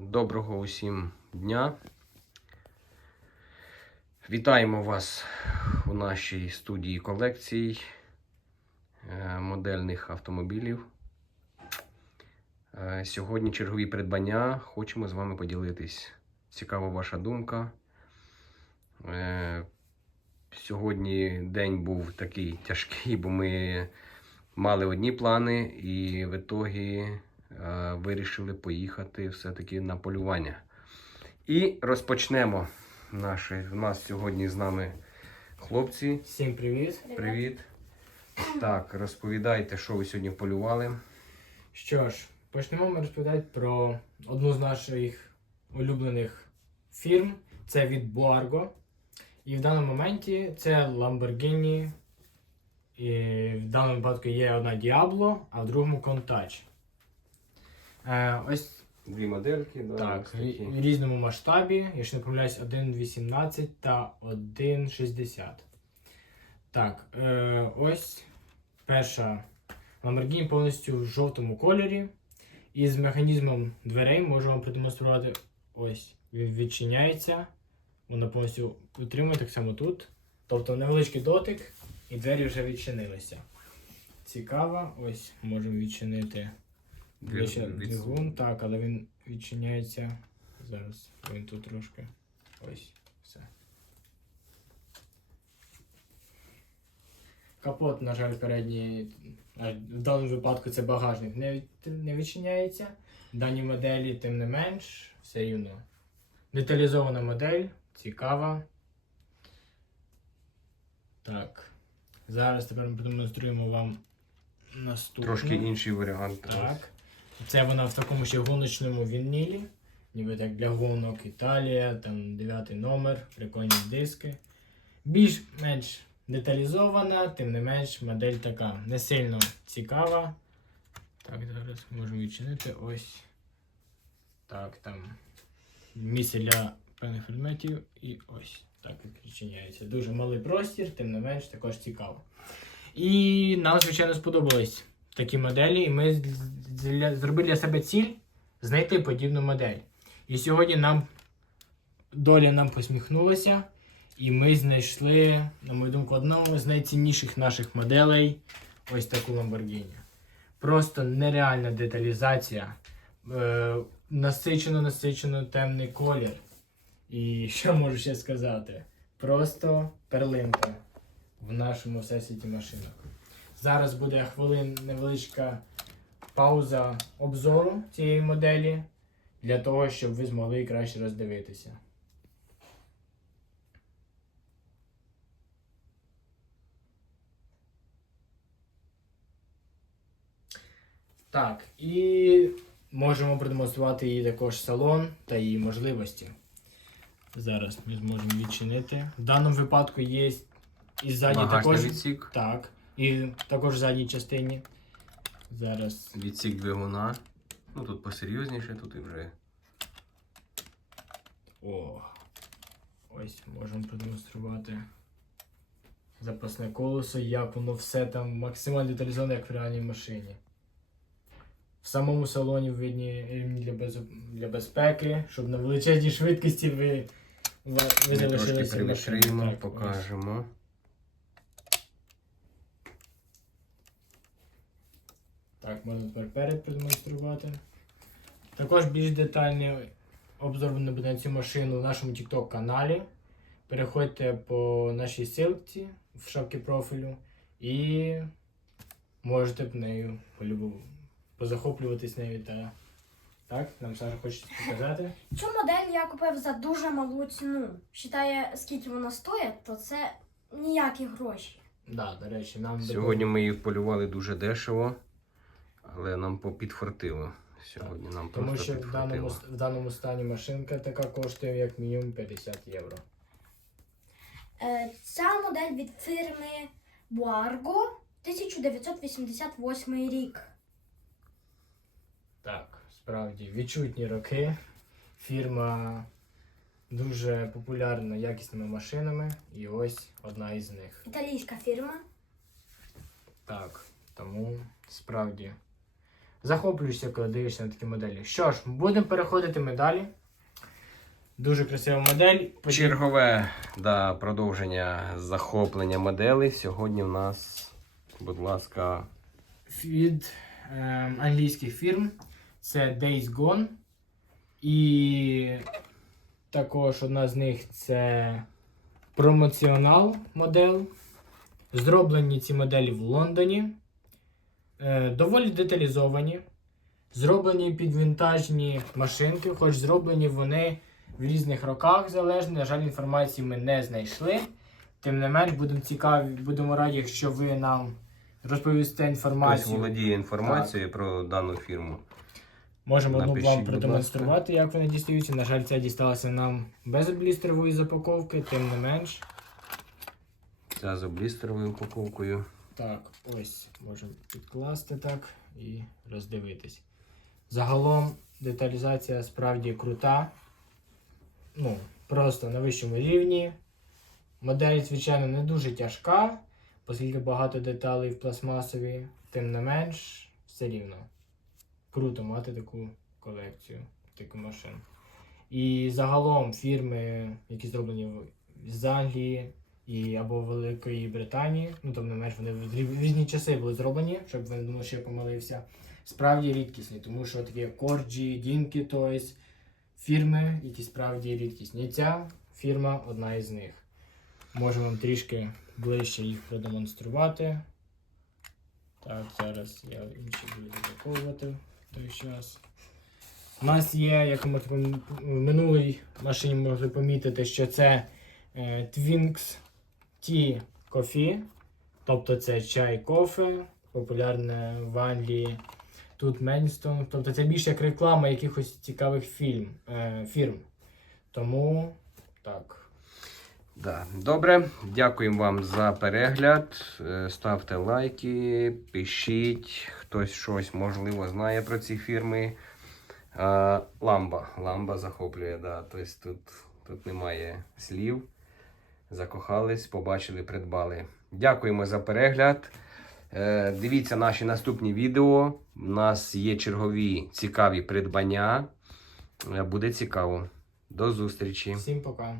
Доброго усім дня. Вітаємо вас у нашій студії колекцій е, модельних автомобілів. Е, Сьогодні чергові придбання. Хочемо з вами поділитись. Цікава ваша думка. Е, Сьогодні день був такий тяжкий, бо ми мали одні плани і в ітогі вирішили поїхати все-таки на полювання. І розпочнемо наше. У нас сьогодні з нами хлопці. Всім привіт! Привіт. Так, розповідайте, що ви сьогодні полювали. Що ж, почнемо ми розповідати про одну з наших улюблених фірм. Це від Boargo. І в даному моменті це Lamborghini. І в даному випадку є одна Diablo, а в другому Countach. Е, ось Дві модельки. Да, так, в різному масштабі, якщо не помиляюсь, 1.18 та 1.60. Так, е, ось перша Lamborghini повністю в жовтому кольорі. І з механізмом дверей можу вам продемонструвати. Ось, він відчиняється. Вона повністю утримує так само тут. Тобто невеличкий дотик, і двері вже відчинилися. Цікаво, ось можемо відчинити Дві- Є ще від- двигун, так, але він відчиняється. Зараз він тут трошки. Ось, все. Капот, на жаль, передній. В даному випадку це багажник не, від- не відчиняється. В даній моделі, тим не менш, все рівно. Деталізована модель, цікава. Так. Зараз тепер ми продемонструємо вам наступну. Трошки інший варіант. Так. Це вона в такому ще гоночному вінілі. Ніби так для гонок Італія, там 9 номер, прикольні диски. Більш-менш деталізована, тим не менш модель така не сильно цікава. Так, зараз можемо відчинити ось. Так, там місце для певних предметів і ось так відчиняється. Дуже малий простір, тим не менш також цікаво. І нам, звичайно, сподобались такі моделі, і ми зробили для себе ціль знайти подібну модель. І сьогодні нам доля нам посміхнулася, і ми знайшли, на мою думку, одну з найцінніших наших моделей ось таку Lamborghini. Просто нереальна деталізація, е, насичено, насичено темний колір. І що можу ще сказати? Просто перлинка в нашому всесвіті машинок. Зараз буде хвилин невеличка пауза обзору цієї моделі для того, щоб ви змогли краще роздивитися. Так, і можемо продемонструвати її також салон та її можливості. Зараз ми зможемо відчинити. В даному випадку є і ззаді також. відсік. Так. І також в задній частині. Зараз. Відсік двигуна. Ну тут посерйозніше, тут і вже. О. Ось можемо продемонструвати запасне колесо, як воно все там максимально деталізовано, як в реальній машині. В самому салоні видні рівні для, без... для безпеки, щоб на величезній швидкості ви, ви, трошки залишилися машині. привідкриємо, Так, ось. Так, можна тепер перед продемонструвати. Також більш детальний обзор буде на цю машину в нашому TikTok каналі. Переходьте по нашій ссылці в шапці профілю і можете б нею позахоплюватись нею та. Так, нам Саша хоче показати. Цю модель я купив за дуже малу ціну. Считає, скільки вона стоїть, то це ніякі гроші. Да, до речі, нам Сьогодні ми її полювали дуже дешево, але нам попідфартило. Сьогодні нам Тому просто що в даному, в даному стані машинка така коштує як мінімум 50 євро. Е, ця модель від фірми Boargo 1988 рік. Так, справді відчутні роки. Фірма дуже популярна якісними машинами, і ось одна із них. Італійська фірма. Так, тому справді захоплюєшся, коли дивишся на такі моделі. Що ж, будемо переходити ми далі. Дуже красива модель. Чергове да, продовження захоплення моделей. Сьогодні в нас, будь ласка, від е, англійських фірм. Це Days Gone. І також одна з них це промоціонал модель. Зроблені ці моделі в Лондоні. Е, доволі деталізовані. Зроблені під вінтажні машинки, хоч зроблені вони в різних роках залежно. На жаль, інформації ми не знайшли. Тим не менш, будемо цікаві, будемо раді, якщо ви нам розповісте хтось інформацію. володіє інформацією про дану фірму. Можемо одну Напишіть, вам продемонструвати, як вони дістаються. На жаль, це дісталося нам без блістерової запаковки, тим не менш. Ця з облістеровою упаковкою. Так, ось можемо підкласти так і роздивитись. Загалом деталізація справді крута. Ну, просто на вищому рівні. Модель, звичайно, не дуже тяжка, оскільки багато деталей в пластмасові, тим не менш, все рівно. Круто мати таку колекцію, таку машин. І загалом фірми, які зроблені з Англії, і або Великої Британії, ну тобто не менш вони в різні часи були зроблені, щоб ви думали, що я помилився. Справді рідкісні, тому що такі Корджі, Дінкі Toys, фірми, які справді рідкісні. І ця фірма одна із них. Можемо вам трішки ближче їх продемонструвати. Так, зараз я інші буду запаковувати в той час. У нас є, як ми в минулій машині могли помітити, що це е, Twinks Tea Coffee, тобто це чай кофе, популярне в Англії. Тут Менстон, тобто це більше як реклама якихось цікавих фільм, е, фірм. Тому так. Да. Добре, дякуємо вам за перегляд. Е, Ставте лайки, пишіть, хтось щось можливо знає про ці фірми. Е, Ламба. Ламба захоплює, да. Тобто тут, тут немає слів. Закохались, побачили, придбали. Дякуємо за перегляд. Е, Дивіться наші наступні відео. У нас є чергові цікаві придбання. Е, Буде цікаво. До зустрічі. Всім пока.